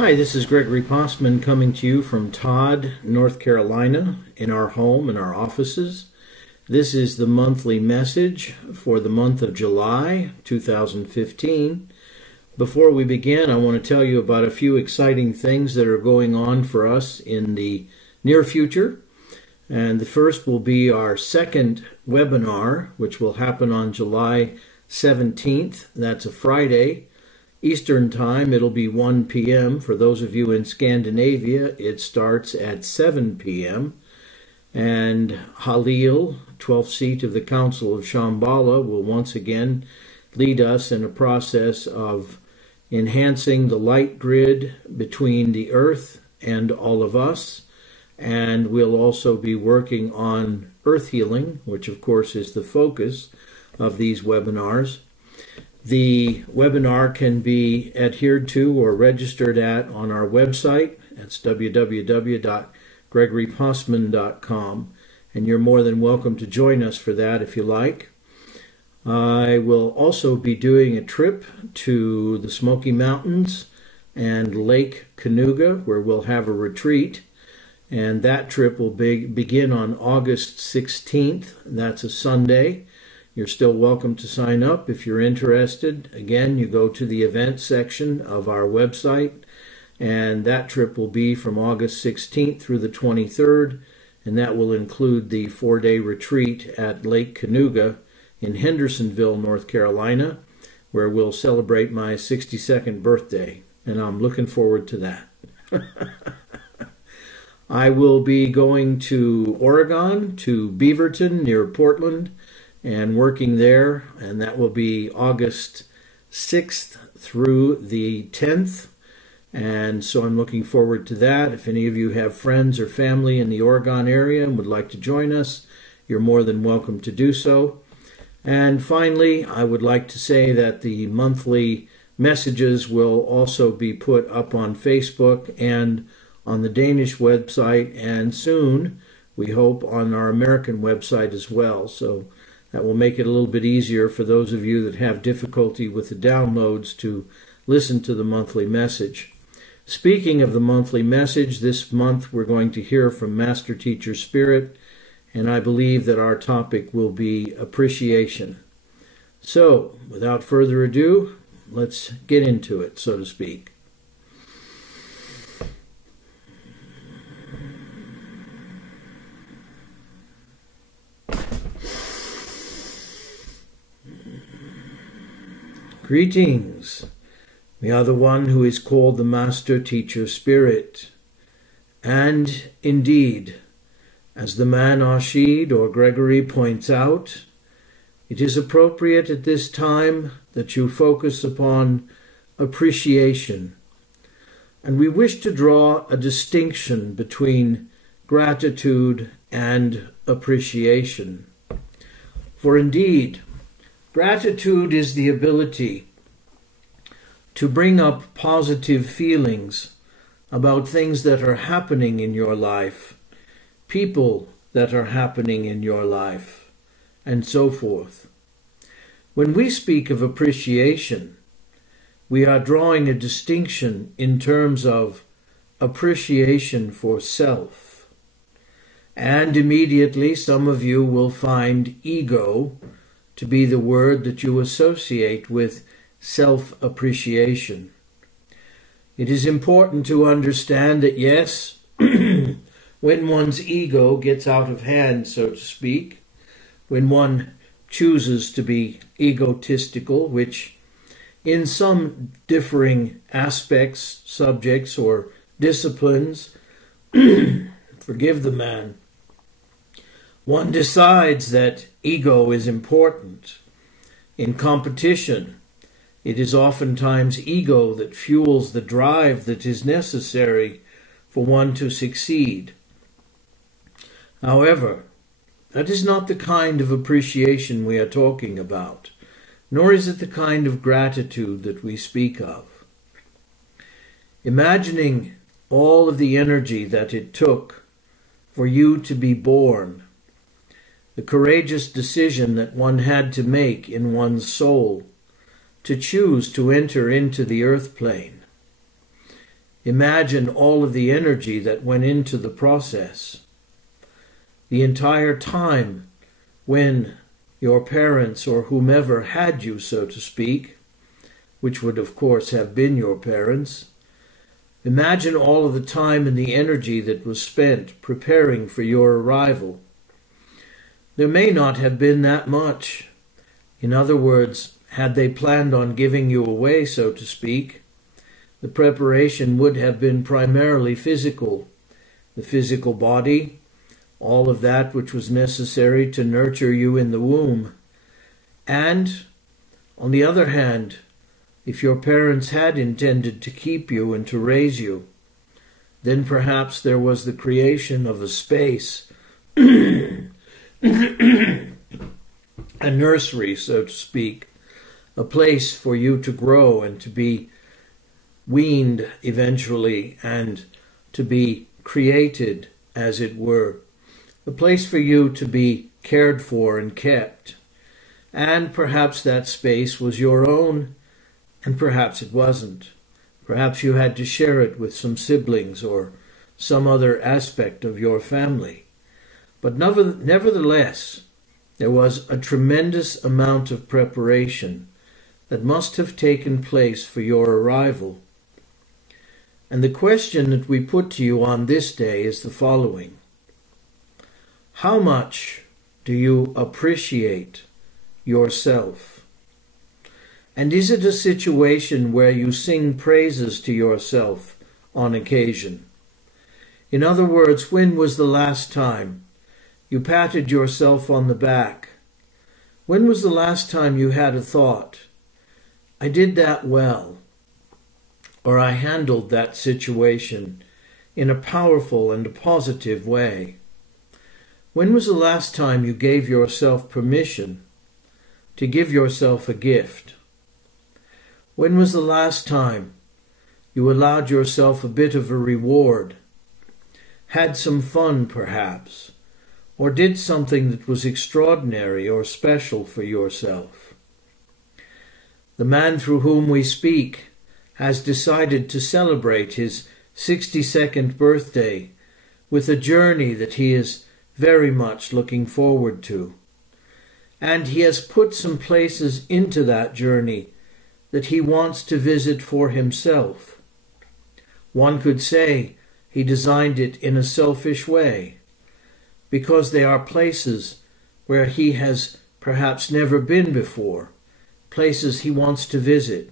Hi, this is Gregory Possman coming to you from Todd, North Carolina, in our home, in our offices. This is the monthly message for the month of July 2015. Before we begin, I want to tell you about a few exciting things that are going on for us in the near future. And the first will be our second webinar, which will happen on July 17th. That's a Friday. Eastern Time, it'll be 1 p.m. For those of you in Scandinavia, it starts at 7 p.m. And Halil, 12th seat of the Council of Shambhala, will once again lead us in a process of enhancing the light grid between the Earth and all of us. And we'll also be working on earth healing, which of course is the focus of these webinars. The webinar can be adhered to or registered at on our website. That's www.gregorypossman.com, and you're more than welcome to join us for that if you like. I will also be doing a trip to the Smoky Mountains and Lake Canoga, where we'll have a retreat, and that trip will begin on August 16th. That's a Sunday. You're still welcome to sign up if you're interested. Again, you go to the event section of our website, and that trip will be from August 16th through the 23rd, and that will include the 4-day retreat at Lake Canoga in Hendersonville, North Carolina, where we'll celebrate my 62nd birthday, and I'm looking forward to that. I will be going to Oregon, to Beaverton near Portland, and working there, and that will be August 6th through the 10th, and so I'm looking forward to that. If any of you have friends or family in the Oregon area and would like to join us, you're more than welcome to do so. And finally, I would like to say that the monthly messages will also be put up on Facebook and on the Danish website, and soon, we hope, on our American website as well. So that will make it a little bit easier for those of you that have difficulty with the downloads to listen to the monthly message. Speaking of the monthly message, this month we're going to hear from Master Teacher Spirit, and I believe that our topic will be appreciation. So, without further ado, let's get into it, so to speak. Greetings. We are the one who is called the Master Teacher Spirit. And indeed, as the man Ashid or Gregory points out, it is appropriate at this time that you focus upon appreciation. And we wish to draw a distinction between gratitude and appreciation. For indeed, gratitude is the ability to bring up positive feelings about things that are happening in your life, people that are happening in your life, and so forth. When we speak of appreciation, we are drawing a distinction in terms of appreciation for self. And immediately some of you will find ego to be the word that you associate with self-appreciation. It is important to understand that, yes, when one's ego gets out of hand, so to speak, when one chooses to be egotistical, which in some differing aspects, subjects, or disciplines, forgive the man, one decides that ego is important. In competition, it is oftentimes ego that fuels the drive that is necessary for one to succeed. However, that is not the kind of appreciation we are talking about, nor is it the kind of gratitude that we speak of. Imagining all of the energy that it took for you to be born, the courageous decision that one had to make in one's soul to choose to enter into the earth plane. Imagine all of the energy that went into the process. The entire time when your parents or whomever had you, so to speak, which would of course have been your parents, imagine all of the time and the energy that was spent preparing for your arrival. There may not have been that much. In other words, had they planned on giving you away, so to speak, the preparation would have been primarily physical. The physical body, all of that which was necessary to nurture you in the womb. And, on the other hand, if your parents had intended to keep you and to raise you, then perhaps there was the creation of a space, a nursery, so to speak, a place for you to grow and to be weaned eventually and to be created, as it were. A place for you to be cared for and kept. And perhaps that space was your own, and perhaps it wasn't. Perhaps you had to share it with some siblings or some other aspect of your family. But nevertheless, there was a tremendous amount of preparation that must have taken place for your arrival. And the question that we put to you on this day is the following. How much do you appreciate yourself? And is it a situation where you sing praises to yourself on occasion? In other words, when was the last time you patted yourself on the back? When was the last time you had a thought, I did that well, or I handled that situation in a powerful and a positive way? When was the last time you gave yourself permission to give yourself a gift? When was the last time you allowed yourself a bit of a reward, had some fun perhaps, or did something that was extraordinary or special for yourself? The man through whom we speak has decided to celebrate his 62nd birthday with a journey that he is very much looking forward to. And he has put some places into that journey that he wants to visit for himself. One could say he designed it in a selfish way, because they are places where he has perhaps never been before, places he wants to visit,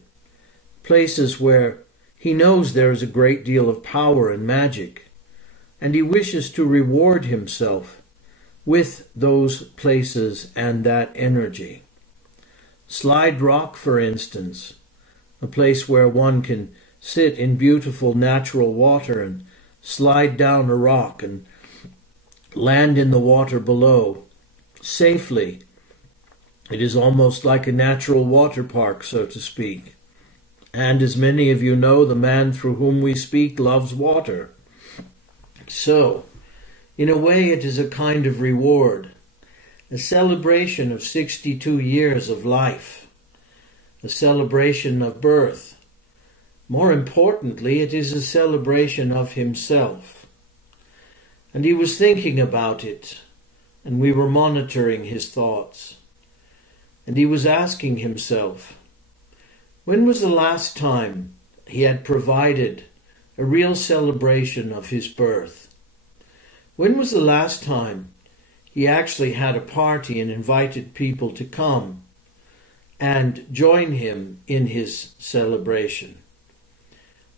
places where he knows there is a great deal of power and magic, and he wishes to reward himself with those places and that energy. Slide Rock, for instance, a place where one can sit in beautiful natural water and slide down a rock and land in the water below safely. It is almost like a natural water park, so to speak. And as many of you know, the man through whom we speak loves water. So, in a way, it is a kind of reward, a celebration of 62 years of life, a celebration of birth. More importantly, it is a celebration of himself. And he was thinking about it, and we were monitoring his thoughts. And he was asking himself, when was the last time he had provided a real celebration of his birth? When was the last time he actually had a party and invited people to come and join him in his celebration?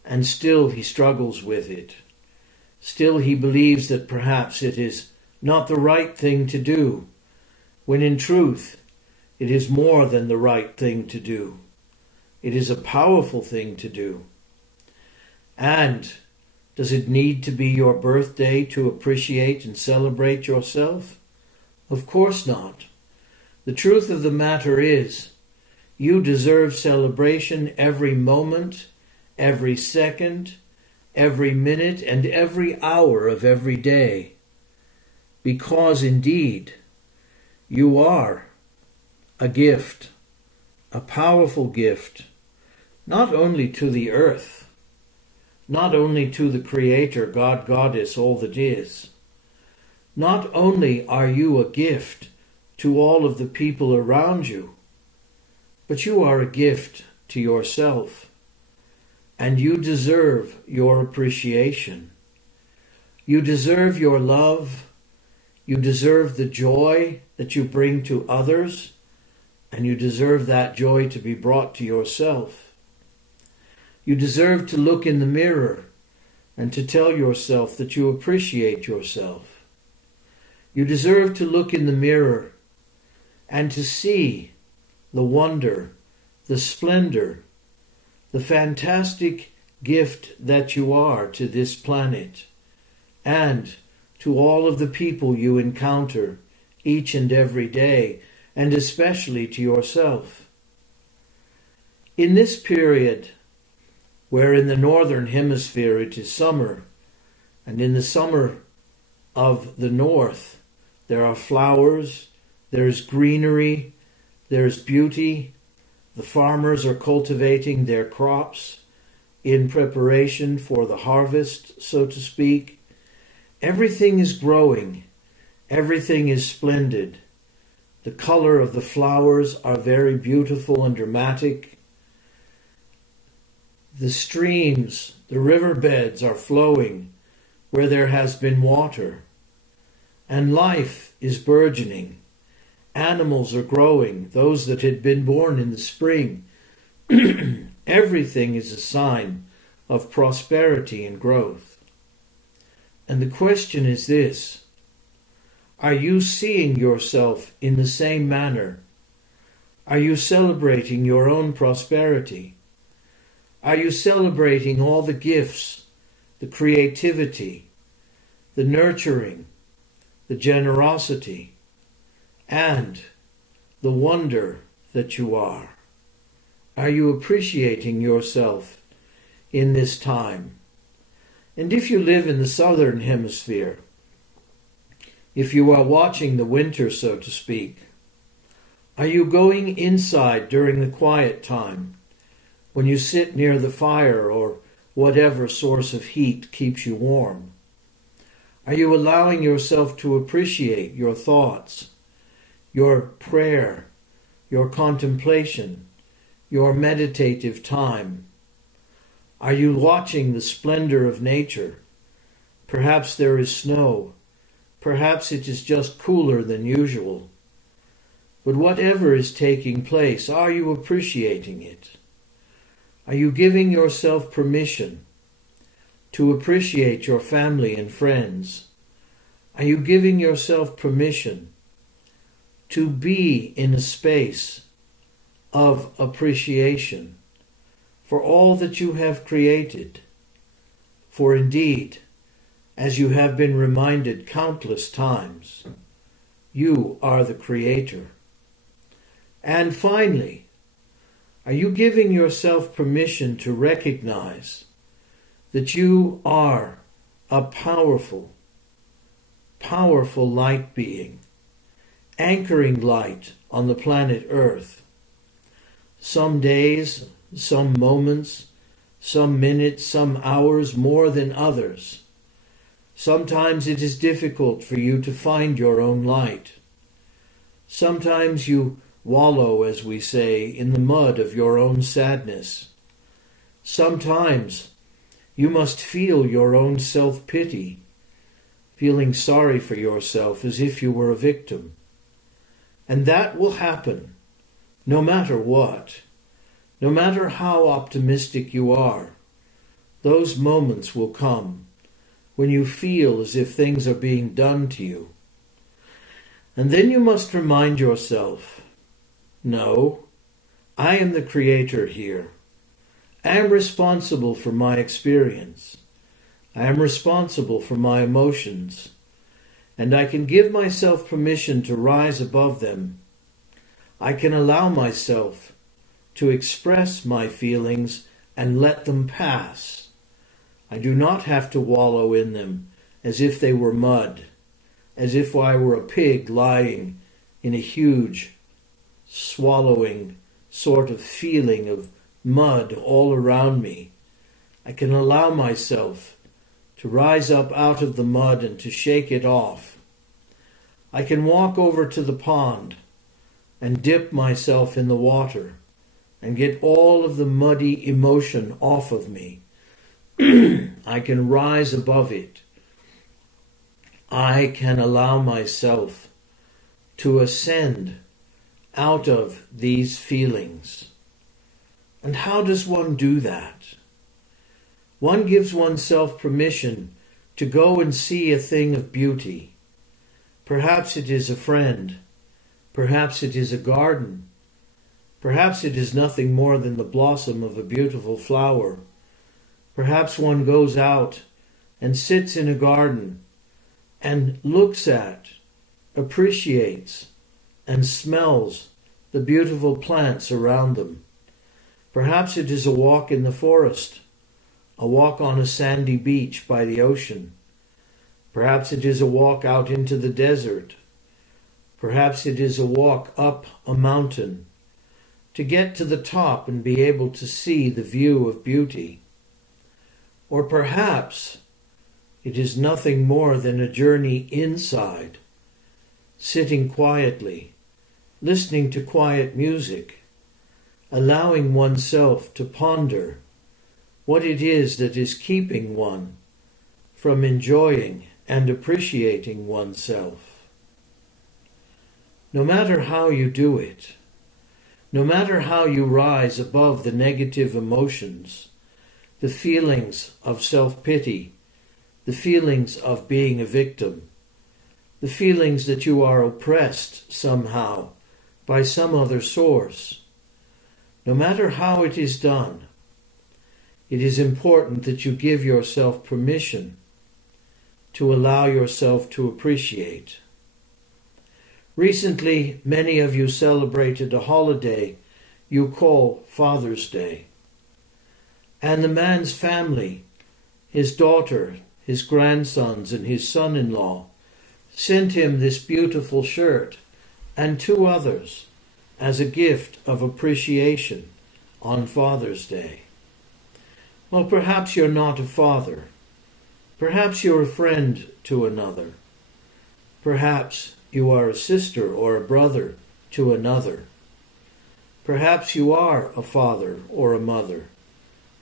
And still he struggles with it. Still he believes that perhaps it is not the right thing to do, when in truth it is more than the right thing to do. It is a powerful thing to do. And does it need to be your birthday to appreciate and celebrate yourself? Of course not. The truth of the matter is, you deserve celebration every moment, every second, every minute, and every hour of every day. Because indeed, you are a gift, a powerful gift, not only to the earth, not only to the Creator, God, Goddess, all that is. Not only are you a gift to all of the people around you, but you are a gift to yourself, and you deserve your appreciation. You deserve your love. You deserve the joy that you bring to others, and you deserve that joy to be brought to yourself. You deserve to look in the mirror and to tell yourself that you appreciate yourself. You deserve to look in the mirror and to see the wonder, the splendor, the fantastic gift that you are to this planet and to all of the people you encounter each and every day, and especially to yourself. In this period, where in the northern hemisphere it is summer, and in the summer of the north there are flowers, there's greenery, there's beauty, the farmers are cultivating their crops in preparation for the harvest, so to speak. Everything is growing, everything is splendid. The color of the flowers are very beautiful and dramatic. The streams, the riverbeds are flowing where there has been water. And life is burgeoning. Animals are growing, those that had been born in the spring. Everything is a sign of prosperity and growth. And the question is this: are you seeing yourself in the same manner? Are you celebrating your own prosperity? Are you celebrating all the gifts, the creativity, the nurturing, the generosity, and the wonder that you are? Are you appreciating yourself in this time? And if you live in the southern hemisphere, if you are watching the winter, so to speak, are you going inside during the quiet time, when you sit near the fire or whatever source of heat keeps you warm? Are you allowing yourself to appreciate your thoughts, your prayer, your contemplation, your meditative time? Are you watching the splendor of nature? Perhaps there is snow. Perhaps it is just cooler than usual. But whatever is taking place, are you appreciating it? Are you giving yourself permission to appreciate your family and friends? Are you giving yourself permission to be in a space of appreciation for all that you have created? For indeed, as you have been reminded countless times, you are the Creator. And finally, are you giving yourself permission to recognize that you are a powerful, powerful light being, anchoring light on the planet Earth? Some days, some moments, some minutes, some hours more than others. Sometimes it is difficult for you to find your own light. Sometimes you wallow, as we say, in the mud of your own sadness. Sometimes you must feel your own self-pity, feeling sorry for yourself as if you were a victim. And that will happen no matter what. No matter how optimistic you are, those moments will come when you feel as if things are being done to you. And then you must remind yourself, no, I am the Creator here. I am responsible for my experience. I am responsible for my emotions, and I can give myself permission to rise above them. I can allow myself to express my feelings and let them pass. I do not have to wallow in them as if they were mud, as if I were a pig lying in a huge, swallowing sort of feeling of mud all around me. I can allow myself to rise up out of the mud and to shake it off. I can walk over to the pond and dip myself in the water and get all of the muddy emotion off of me. I can rise above it. I can allow myself to ascend out of these feelings. And how does one do that? One gives oneself permission to go and see a thing of beauty. Perhaps it is a friend. Perhaps it is a garden. Perhaps it is nothing more than the blossom of a beautiful flower. Perhaps one goes out and sits in a garden and looks at, appreciates, and smells the beautiful plants around them. Perhaps it is a walk in the forest, a walk on a sandy beach by the ocean. Perhaps it is a walk out into the desert. Perhaps it is a walk up a mountain to get to the top and be able to see the view of beauty. Or perhaps it is nothing more than a journey inside, sitting quietly, listening to quiet music, allowing oneself to ponder what it is that is keeping one from enjoying and appreciating oneself. No matter how you do it, no matter how you rise above the negative emotions, the feelings of self-pity, the feelings of being a victim, the feelings that you are oppressed somehow by some other source, no matter how it is done, it is important that you give yourself permission to allow yourself to appreciate. Recently, many of you celebrated a holiday you call Father's Day. And the man's family, his daughter, his grandsons, and his son-in-law sent him this beautiful shirt and 2 others as a gift of appreciation on Father's Day. Well, perhaps you're not a father. Perhaps you're a friend to another. Perhaps you are a sister or a brother to another. Perhaps you are a father or a mother,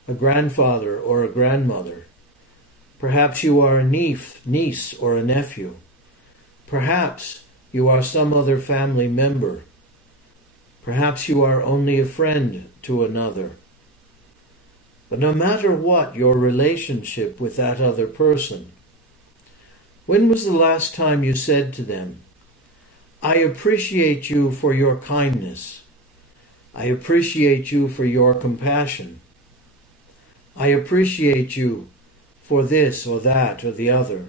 a grandfather or a grandmother. Perhaps you are a niece or a nephew. Perhaps you are some other family member. Perhaps you are only a friend to another. But no matter what your relationship with that other person, when was the last time you said to them, I appreciate you for your kindness. I appreciate you for your compassion. I appreciate you for this or that or the other.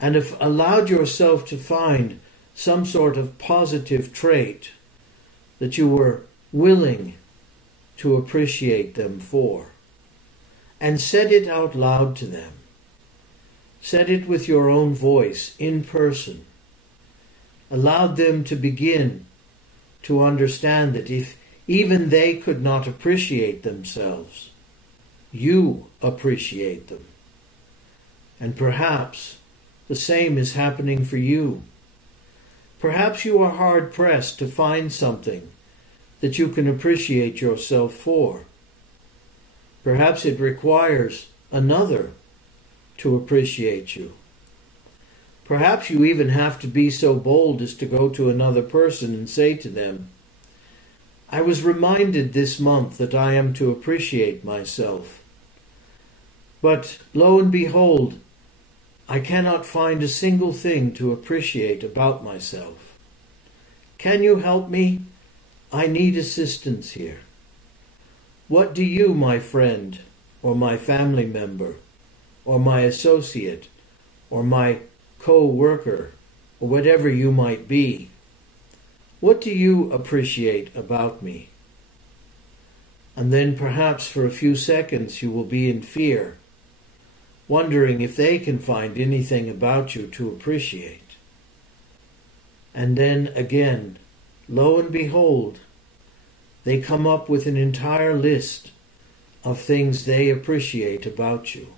And have allowed yourself to find some sort of positive trait that you were willing to appreciate them for. And said it out loud to them. Said it with your own voice in person. Allowed them to begin to understand that if even they could not appreciate themselves, you appreciate them. And perhaps the same is happening for you. Perhaps you are hard-pressed to find something that you can appreciate yourself for. Perhaps it requires another to appreciate you. Perhaps you even have to be so bold as to go to another person and say to them, I was reminded this month that I am to appreciate myself. But lo and behold, I cannot find a single thing to appreciate about myself. Can you help me? I need assistance here. What do you, my friend, or my family member, or my associate, or my co-worker, or whatever you might be, what do you appreciate about me? And then perhaps for a few seconds you will be in fear, wondering if they can find anything about you to appreciate. And then again, lo and behold, they come up with an entire list of things they appreciate about you.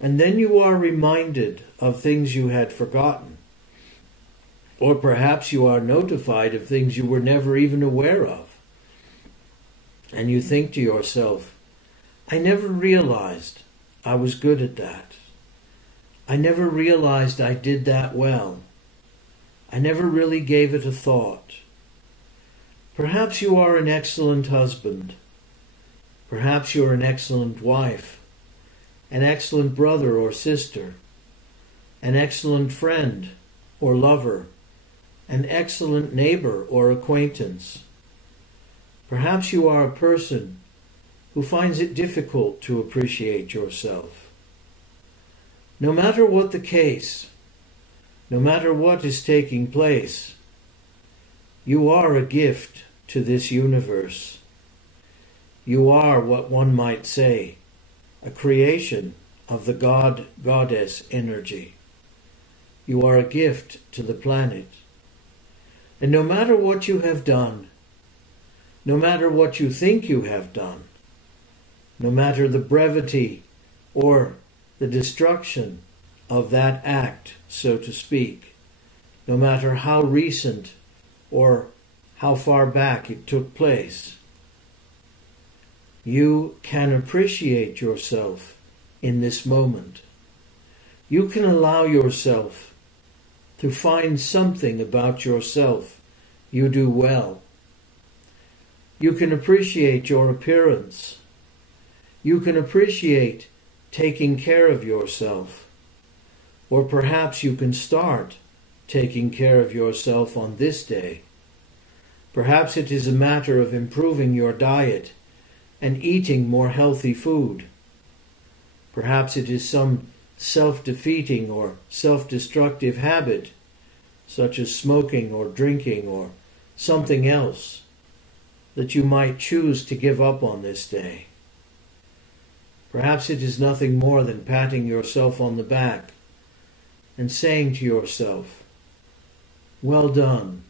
And then you are reminded of things you had forgotten. Or perhaps you are notified of things you were never even aware of. And you think to yourself, I never realized I was good at that. I never realized I did that well. I never really gave it a thought. Perhaps you are an excellent husband. Perhaps you are an excellent wife, an excellent brother or sister, an excellent friend or lover, an excellent neighbor or acquaintance. Perhaps you are a person who finds it difficult to appreciate yourself. No matter what the case, no matter what is taking place, you are a gift to this universe. You are what one might say, a creation of the God-Goddess energy. You are a gift to the planet. And no matter what you have done, no matter what you think you have done, no matter the brevity or the destruction of that act, so to speak, no matter how recent or how far back it took place, you can appreciate yourself in this moment. You can allow yourself to find something about yourself you do well. You can appreciate your appearance. You can appreciate taking care of yourself. Or perhaps you can start taking care of yourself on this day. Perhaps it is a matter of improving your diet and eating more healthy food. Perhaps it is some self-defeating or self-destructive habit, such as smoking or drinking or something else, that you might choose to give up on this day. Perhaps it is nothing more than patting yourself on the back and saying to yourself, well done,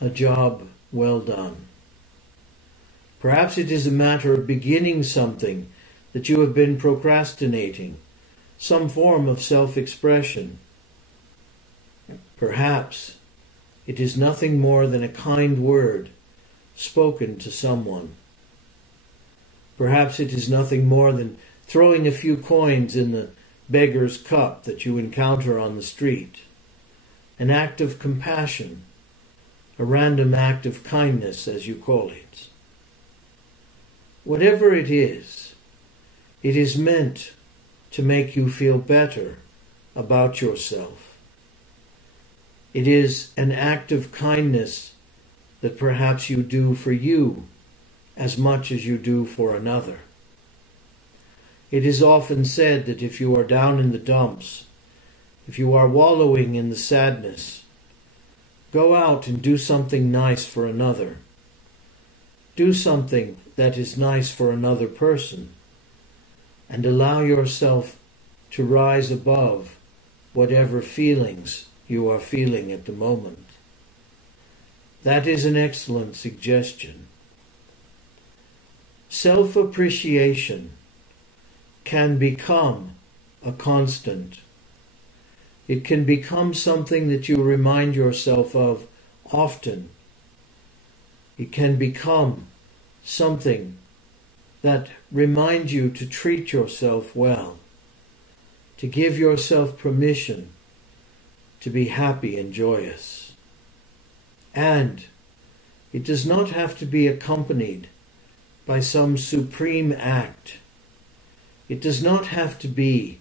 a job well done. Perhaps it is a matter of beginning something that you have been procrastinating, some form of self-expression. Perhaps it is nothing more than a kind word spoken to someone. Perhaps it is nothing more than throwing a few coins in the beggar's cup that you encounter on the street. An act of compassion, a random act of kindness, as you call it. Whatever it is meant to make you feel better about yourself. It is an act of kindness that perhaps you do for you as much as you do for another. It is often said that if you are down in the dumps, if you are wallowing in the sadness, go out and do something nice for another. Do something that is nice for another person, and allow yourself to rise above whatever feelings you are feeling at the moment. That is an excellent suggestion. Self-appreciation can become a constant. It can become something that you remind yourself of often. It can become something that reminds you to treat yourself well, to give yourself permission to be happy and joyous. And it does not have to be accompanied by some supreme act. It does not have to be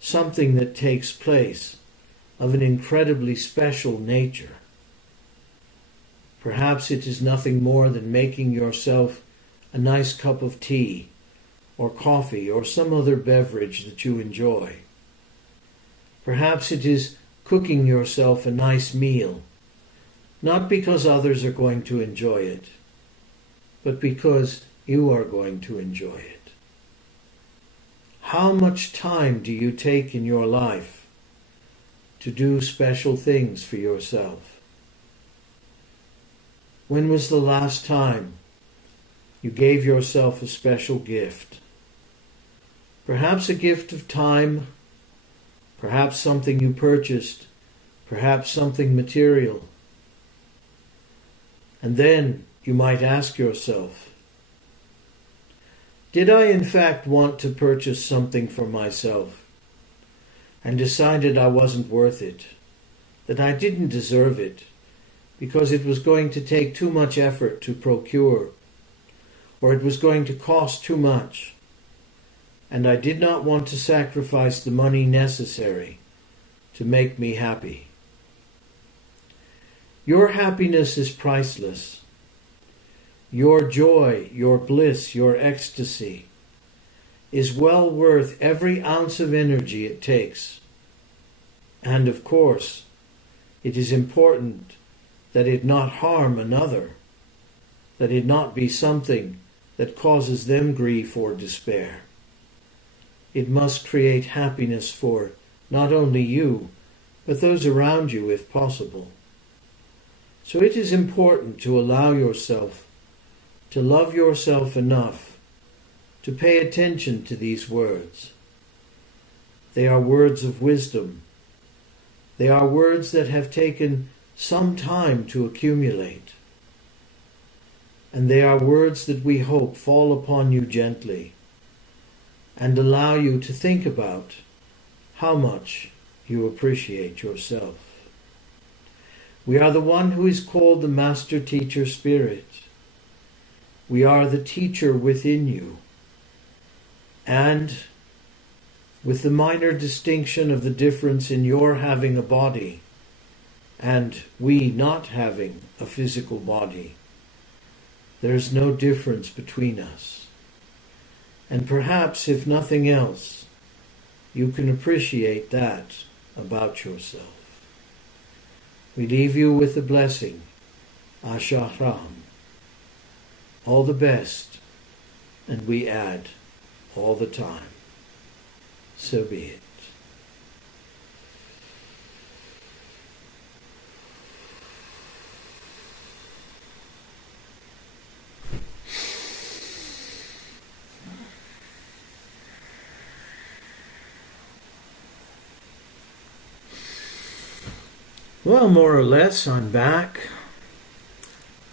something that takes place of an incredibly special nature. Perhaps it is nothing more than making yourself a nice cup of tea or coffee or some other beverage that you enjoy. Perhaps it is cooking yourself a nice meal, not because others are going to enjoy it, but because you are going to enjoy it. How much time do you take in your life to do special things for yourself? When was the last time You gave yourself a special gift. Perhaps a gift of time, perhaps something you purchased, perhaps something material. And then you might ask yourself, did I in fact want to purchase something for myself and decided I wasn't worth it, that I didn't deserve it because it was going to take too much effort to procure, or it was going to cost too much, and I did not want to sacrifice the money necessary to make me happy? Your happiness is priceless. Your joy, your bliss, your ecstasy is well worth every ounce of energy it takes. And of course, it is important that it not harm another, that it not be something that causes them grief or despair. It must create happiness for not only you, but those around you if possible. So it is important to allow yourself to love yourself enough to pay attention to these words. They are words of wisdom. They are words that have taken some time to accumulate. And they are words that we hope fall upon you gently and allow you to think about how much you appreciate yourself. We are the one who is called the Master Teacher Spirit. We are the teacher within you. And with the minor distinction of the difference in your having a body and we not having a physical body, there's no difference between us. And perhaps, if nothing else, you can appreciate that about yourself. We leave you with the blessing, Asha Ram. All the best, and we add, all the time. So be it. Well, more or less, I'm back.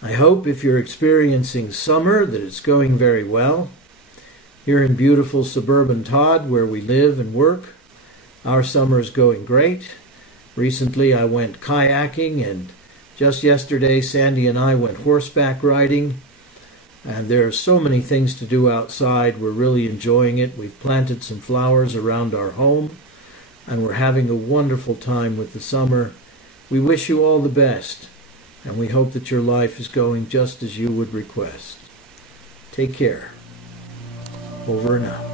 I hope if you're experiencing summer that it's going very well. Here in beautiful suburban Todd, where we live and work, our summer is going great. Recently I went kayaking, and just yesterday Sandy and I went horseback riding. And there are so many things to do outside. We're really enjoying it. We've planted some flowers around our home, and we're having a wonderful time with the summer. We wish you all the best, and we hope that your life is going just as you would request. Take care. Over and out.